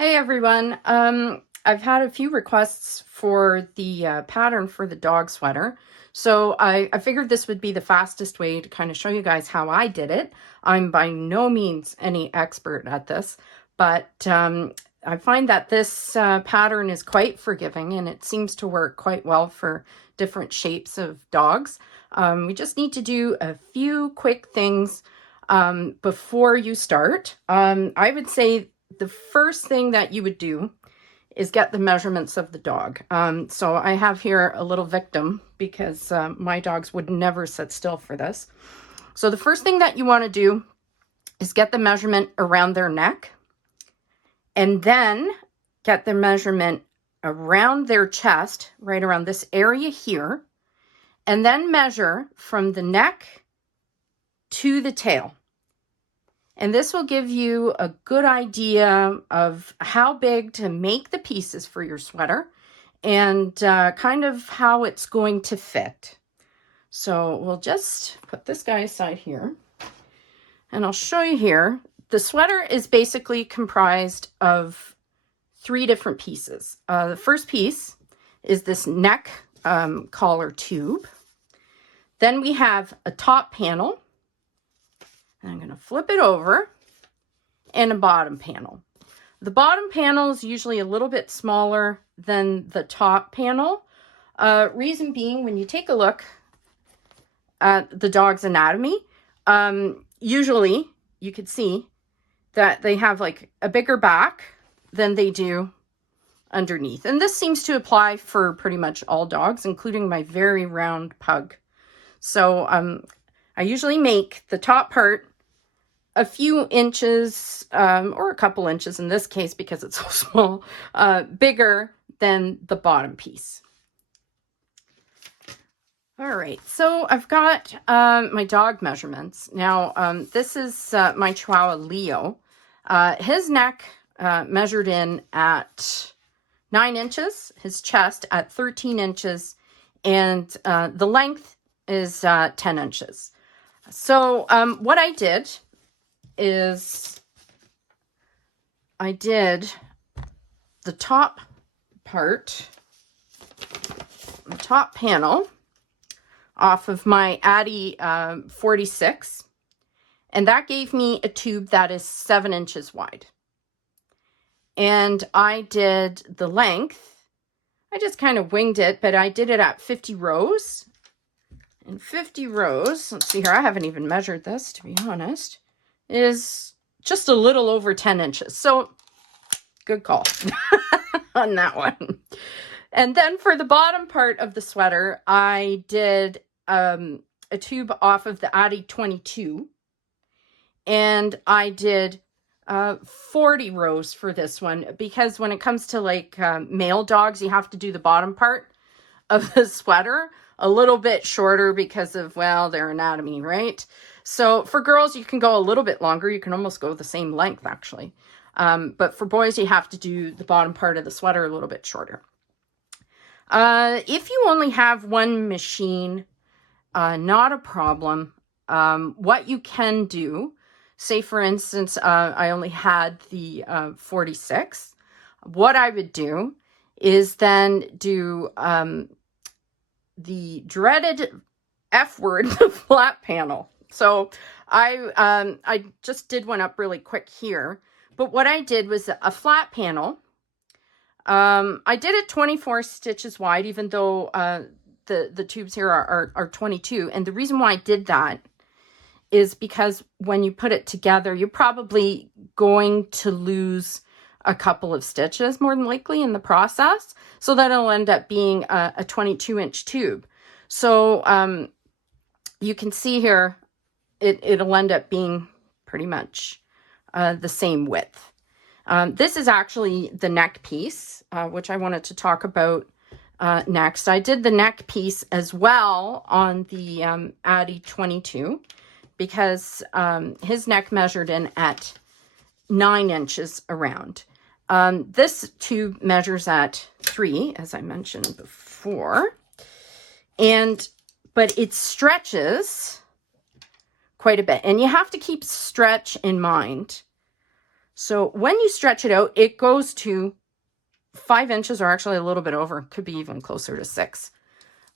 Hey everyone, I've had a few requests for the pattern for the dog sweater. So I figured this would be the fastest way to kind of show you guys how I did it. I'm by no means any expert at this, but I find that this pattern is quite forgiving and it seems to work quite well for different shapes of dogs. We just need to do a few quick things before you start. I would say the first thing that you would do is get the measurements of the dog. So I have here a little victim because my dogs would never sit still for this. So the first thing that you want to do is get the measurement around their neck and then get the measurement around their chest, right around this area here, and then measure from the neck to the tail. And this will give you a good idea of how big to make the pieces for your sweater and kind of how it's going to fit. So we'll just put this guy aside here and I'll show you here. The sweater is basically comprised of 3 different pieces. The first piece is this neck collar tube. Then we have a top panel. I'm going to flip it over, and a bottom panel. The bottom panel is usually a little bit smaller than the top panel. Reason being, when you take a look at the dog's anatomy, usually you could see that they have like a bigger back than they do underneath. And this seems to apply for pretty much all dogs, including my very round pug. So I usually make the top part a few inches, or a couple inches in this case because it's so small, bigger than the bottom piece. All right, so I've got my dog measurements. Now, this is my Chihuahua Leo. His neck measured in at 9 inches, his chest at 13 inches, and the length is 10 inches. So what I did is I did the top part, the top panel off of my Addi 46, and that gave me a tube that is 7 inches wide. And I did the length, I just kind of winged it, but I did it at 50 rows. And 50 rows, let's see here, I haven't even measured this to be honest, is just a little over 10 inches. So good call on that one. And then for the bottom part of the sweater, I did a tube off of the Addi 22. And I did 40 rows for this one because when it comes to like male dogs, you have to do the bottom part of the sweater a little bit shorter because of, well, their anatomy, right? So for girls, you can go a little bit longer. You can almost go the same length, actually. But for boys, you have to do the bottom part of the sweater a little bit shorter. If you only have one machine, not a problem. What you can do, say for instance, I only had the 46. What I would do is then do the dreaded F word, the flat panel. So I just did one up really quick here. But what I did was a flat panel. I did it 24 stitches wide, even though the tubes here are 22. And the reason why I did that is because when you put it together, you're probably going to lose a couple of stitches, more than likely, in the process. So that'll end up being a 22-inch tube. So you can see here, it'll end up being pretty much the same width. This is actually the neck piece, which I wanted to talk about next. I did the neck piece as well on the Addi 22 because his neck measured in at 9 inches around. This tube measures at 3, as I mentioned before, but it stretches quite a bit, and you have to keep stretch in mind. So when you stretch it out, it goes to 5 inches, or actually a little bit over, could be even closer to 6.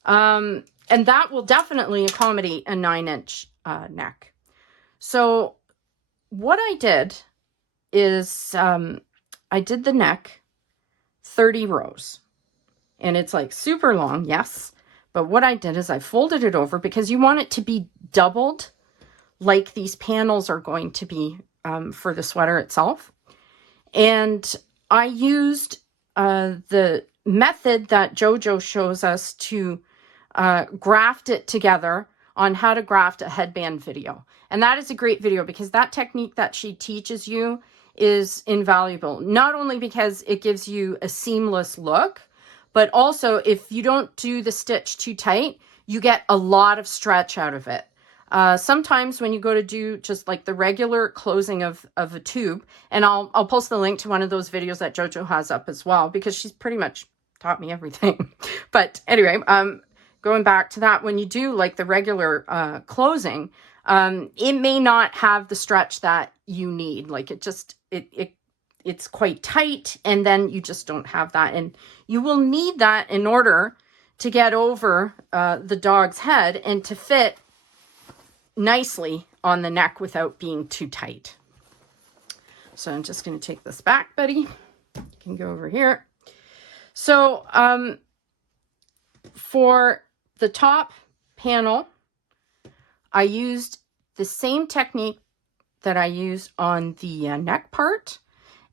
And that will definitely accommodate a 9-inch neck. So what I did is I did the neck 30 rows, and it's like super long, yes. But what I did is I folded it over because you want it to be doubled like these panels are going to be for the sweater itself. And I used the method that JoJo shows us to graft it together on how to graft a headband video. And that is a great video because that technique that she teaches you is invaluable. Not only because it gives you a seamless look, but also if you don't do the stitch too tight, you get a lot of stretch out of it. Sometimes when you go to do just like the regular closing of a tube, and I'll post the link to one of those videos that JoJo has up as well, because she's pretty much taught me everything. But anyway, going back to that, when you do like the regular closing, it may not have the stretch that you need. Like it's quite tight, and then you just don't have that. And you will need that in order to get over the dog's head and to fit nicely on the neck without being too tight. So I'm just going to take this back, buddy. You can go over here. So for the top panel, I used the same technique that I used on the neck part,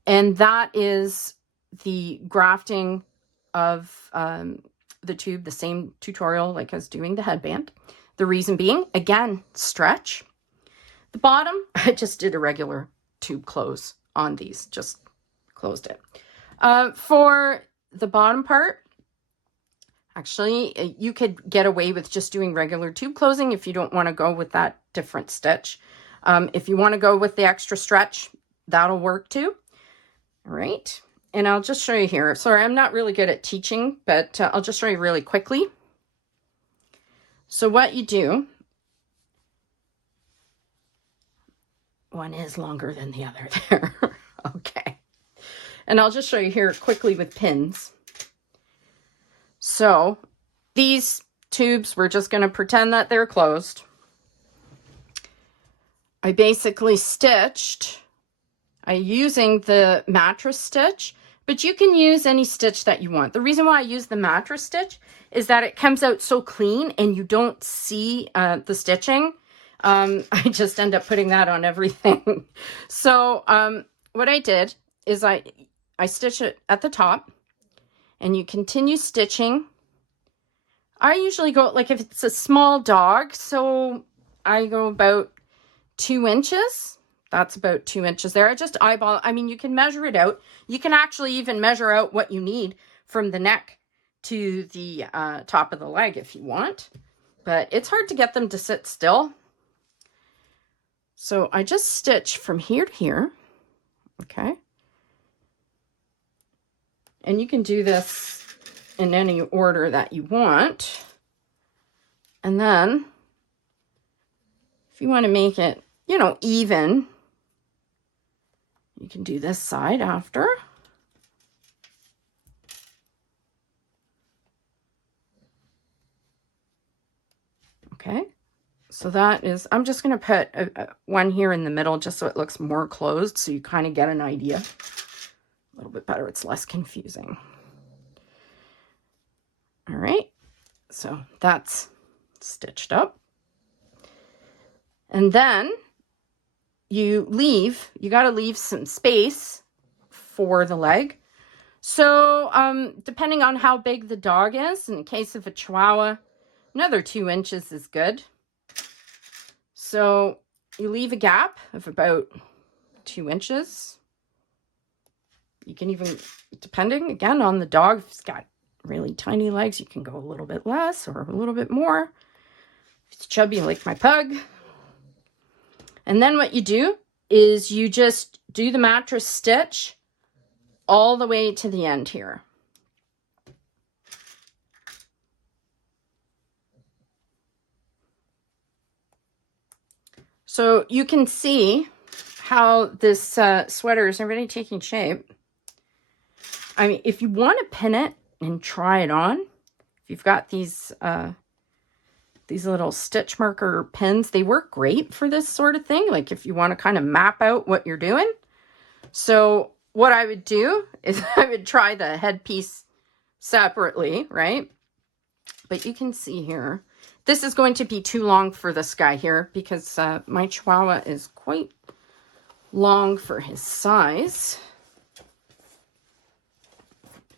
and that is the grafting of the tube, the same tutorial like I was doing the headband. The reason being, again, stretch. The bottom, I just did a regular tube close on these, just closed it. For the bottom part, actually, you could get away with just doing regular tube closing if you don't want to go with that different stitch. If you want to go with the extra stretch, that'll work too. All right, and I'll just show you here. Sorry, I'm not really good at teaching, but I'll just show you really quickly. So what you do, one is longer than the other there. Okay. And I'll just show you here quickly with pins. So these tubes, we're just going to pretend that they're closed. I basically stitched, I'm using the mattress stitch, but you can use any stitch that you want. The reason why I use the mattress stitch is that it comes out so clean and you don't see the stitching. I just end up putting that on everything. So what I did is I stitch it at the top, and you continue stitching. I usually go, like if it's a small dog, so I go about 2 inches. That's about 2 inches there. I just eyeball, I mean, you can measure it out. You can actually even measure out what you need from the neck to the top of the leg if you want, but it's hard to get them to sit still. So I just stitch from here to here, okay? And you can do this in any order that you want. And then if you want to make it, you know, even, you can do this side after. Okay, so that is, I'm just going to put one here in the middle just so it looks more closed, so you kind of get an idea. A little bit better, it's less confusing. All right, so that's stitched up. And then you got to leave some space for the leg. So depending on how big the dog is, in the case of a Chihuahua, another 2 inches is good. So you leave a gap of about 2 inches. You can even, depending again on the dog, if it's got really tiny legs, you can go a little bit less or a little bit more. If it's chubby like my pug. And then what you do is you just do the mattress stitch all the way to the end here. So you can see how this sweater is already taking shape. I mean, if you want to pin it and try it on, if you've got these little stitch marker pins, they work great for this sort of thing. Like if you want to kind of map out what you're doing. So what I would do is I would try the headpiece separately, right? But you can see here, this is going to be too long for this guy here because my Chihuahua is quite long for his size.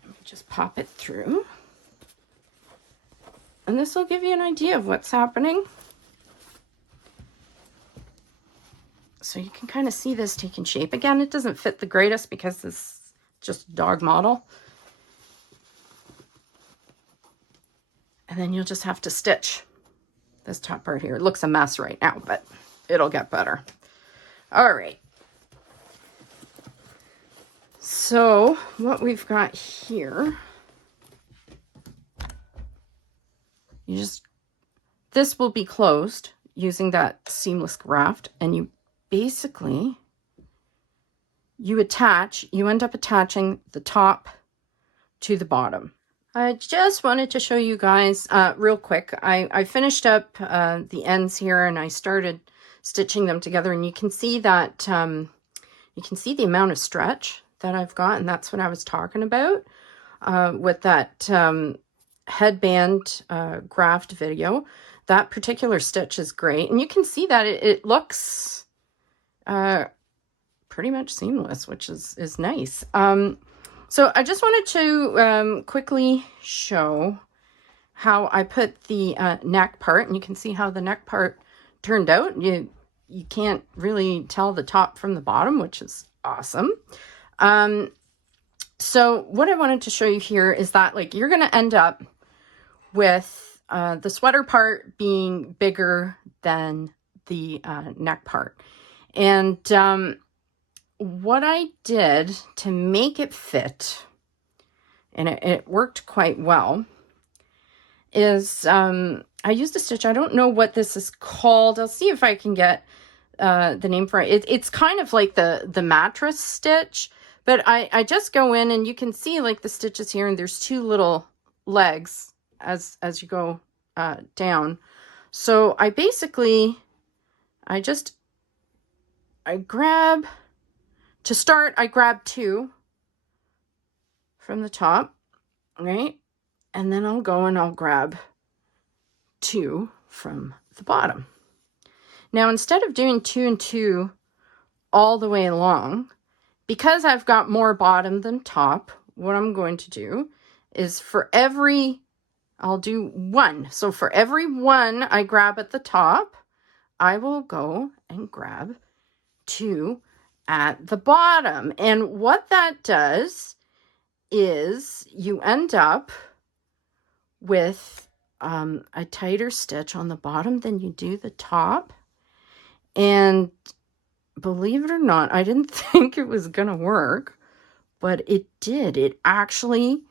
Let me just pop it through. And this will give you an idea of what's happening. So you can kind of see this taking shape. Again, it doesn't fit the greatest because this is just a dog model. And then you'll just have to stitch this top part here. It looks a mess right now, but it'll get better. All right. So what we've got here, this will be closed using that seamless graft, and you basically, you end up attaching the top to the bottom. I just wanted to show you guys real quick. I finished up the ends here and I started stitching them together, and you can see that, you can see the amount of stretch that I've got, and that's what I was talking about with that headband graft video. That particular stitch is great, and you can see that it looks pretty much seamless, which is nice. So I just wanted to quickly show how I put the neck part, and you can see how the neck part turned out. You can't really tell the top from the bottom, which is awesome. So what I wanted to show you here is that, like, you're going to end up with the sweater part being bigger than the neck part. And what I did to make it fit, and it worked quite well, is I used a stitch. I don't know what this is called. I'll see if I can get the name for it. It's kind of like the mattress stitch, but I just go in and you can see like the stitches here, and there's two little legs as you go down. So I basically, I grab, to start, I grab two from the top, right? And then I'll go and I'll grab two from the bottom. Now, instead of doing 2 and 2 all the way along, because I've got more bottom than top, what I'm going to do is I'll do 1. So for every 1 I grab at the top, I will go and grab 2 at the bottom. And what that does is you end up with a tighter stitch on the bottom than you do the top. And believe it or not, I didn't think it was gonna work, but it did. It actually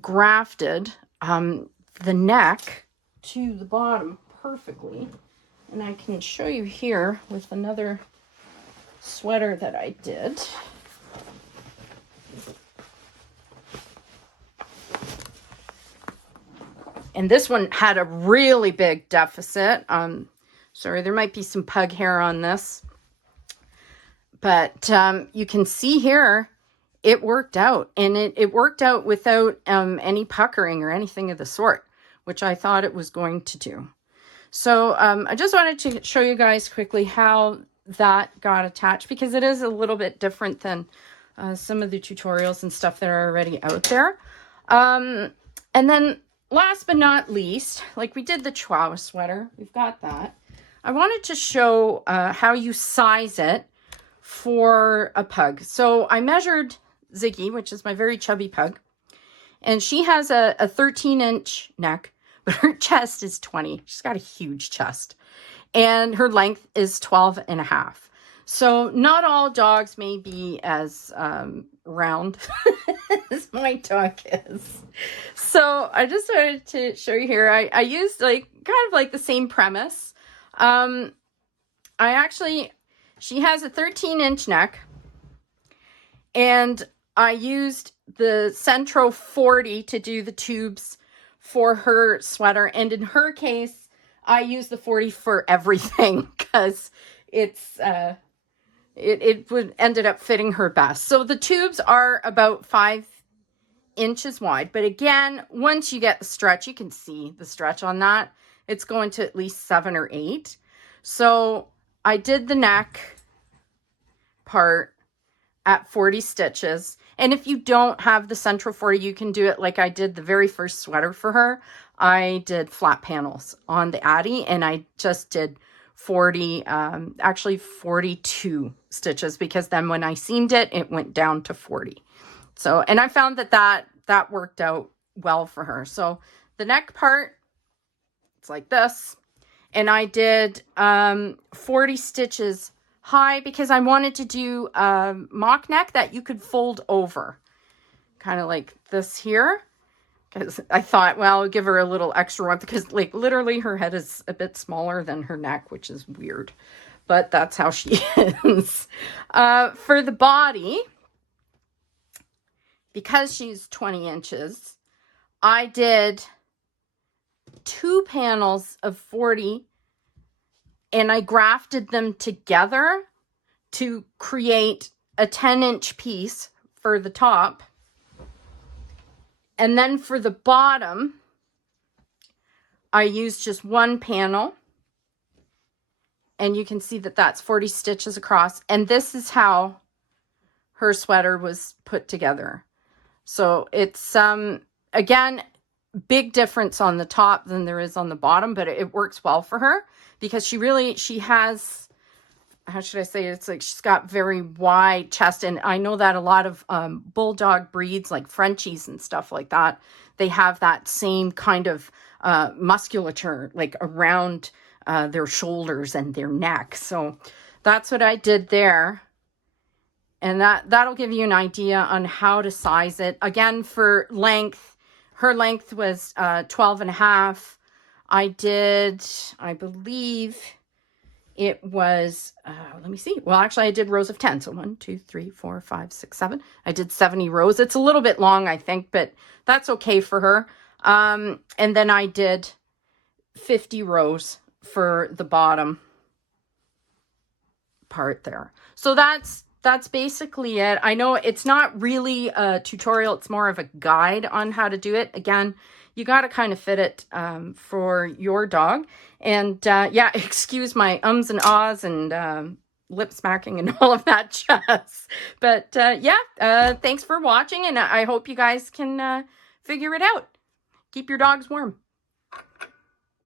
grafted the neck to the bottom perfectly. And I can show you here with another sweater that I did. And this one had a really big deficit. Sorry, there might be some pug hair on this. But you can see here, it worked out. And it worked out without any puckering or anything of the sort, which I thought it was going to do. So I just wanted to show you guys quickly how that got attached, because it is a little bit different than some of the tutorials and stuff that are already out there. And then last but not least, like we did the Chihuahua sweater, we've got that. I wanted to show how you size it for a pug. So I measured Ziggy, which is my very chubby pug, and she has a 13-inch neck, but her chest is 20. She's got a huge chest, and her length is 12.5. So not all dogs may be as round as my dog is. So I just wanted to show you here. I used like kind of like the same premise. I actually, she has a 13-inch neck, and I used the Centro 40 to do the tubes for her sweater. And in her case, I use the 40 for everything because it's ended up fitting her best. So the tubes are about 5 inches wide, but again, once you get the stretch, you can see the stretch on that. It's going to at least 7 or 8. So I did the neck part at 40 stitches. And if you don't have the Centro 40, you can do it like I did the very first sweater for her. I did flat panels on the Addi, and I just did 40, actually 42 stitches, because then when I seamed it, it went down to 40. So, and I found that worked out well for her. So the neck part, it's like this. And I did 40 stitches high because I wanted to do a mock neck that you could fold over. Kind of like this here. Because I thought, well, I'll give her a little extra warmth, because like literally her head is a bit smaller than her neck, which is weird. But that's how she is. For the body, because she's 20 inches, I did 2 panels of 40, and I grafted them together to create a 10-inch piece for the top. And then for the bottom, I used just 1 panel. And you can see that that's 40 stitches across. And this is how her sweater was put together. So it's, again, big difference on the top than there is on the bottom, but it works well for her because she has, how should I say it? It's like she's got very wide chest. And I know that a lot of bulldog breeds, like Frenchies and stuff like that, they have that same kind of musculature, like around their shoulders and their neck. So that's what I did there. And that'll give you an idea on how to size it. Again, for length, her length was 12.5. I did, I believe it was, let me see. Well, actually, I did rows of 10. So 1, 2, 3, 4, 5, 6, 7. I did 70 rows. It's a little bit long, I think, but that's okay for her. And then I did 50 rows for the bottom part there. So that's basically it. I know it's not really a tutorial. It's more of a guide on how to do it. Again, you got to kind of fit it for your dog. And yeah, excuse my ums and ahs and lip smacking and all of that jazz. But yeah, thanks for watching. And I hope you guys can figure it out. Keep your dogs warm.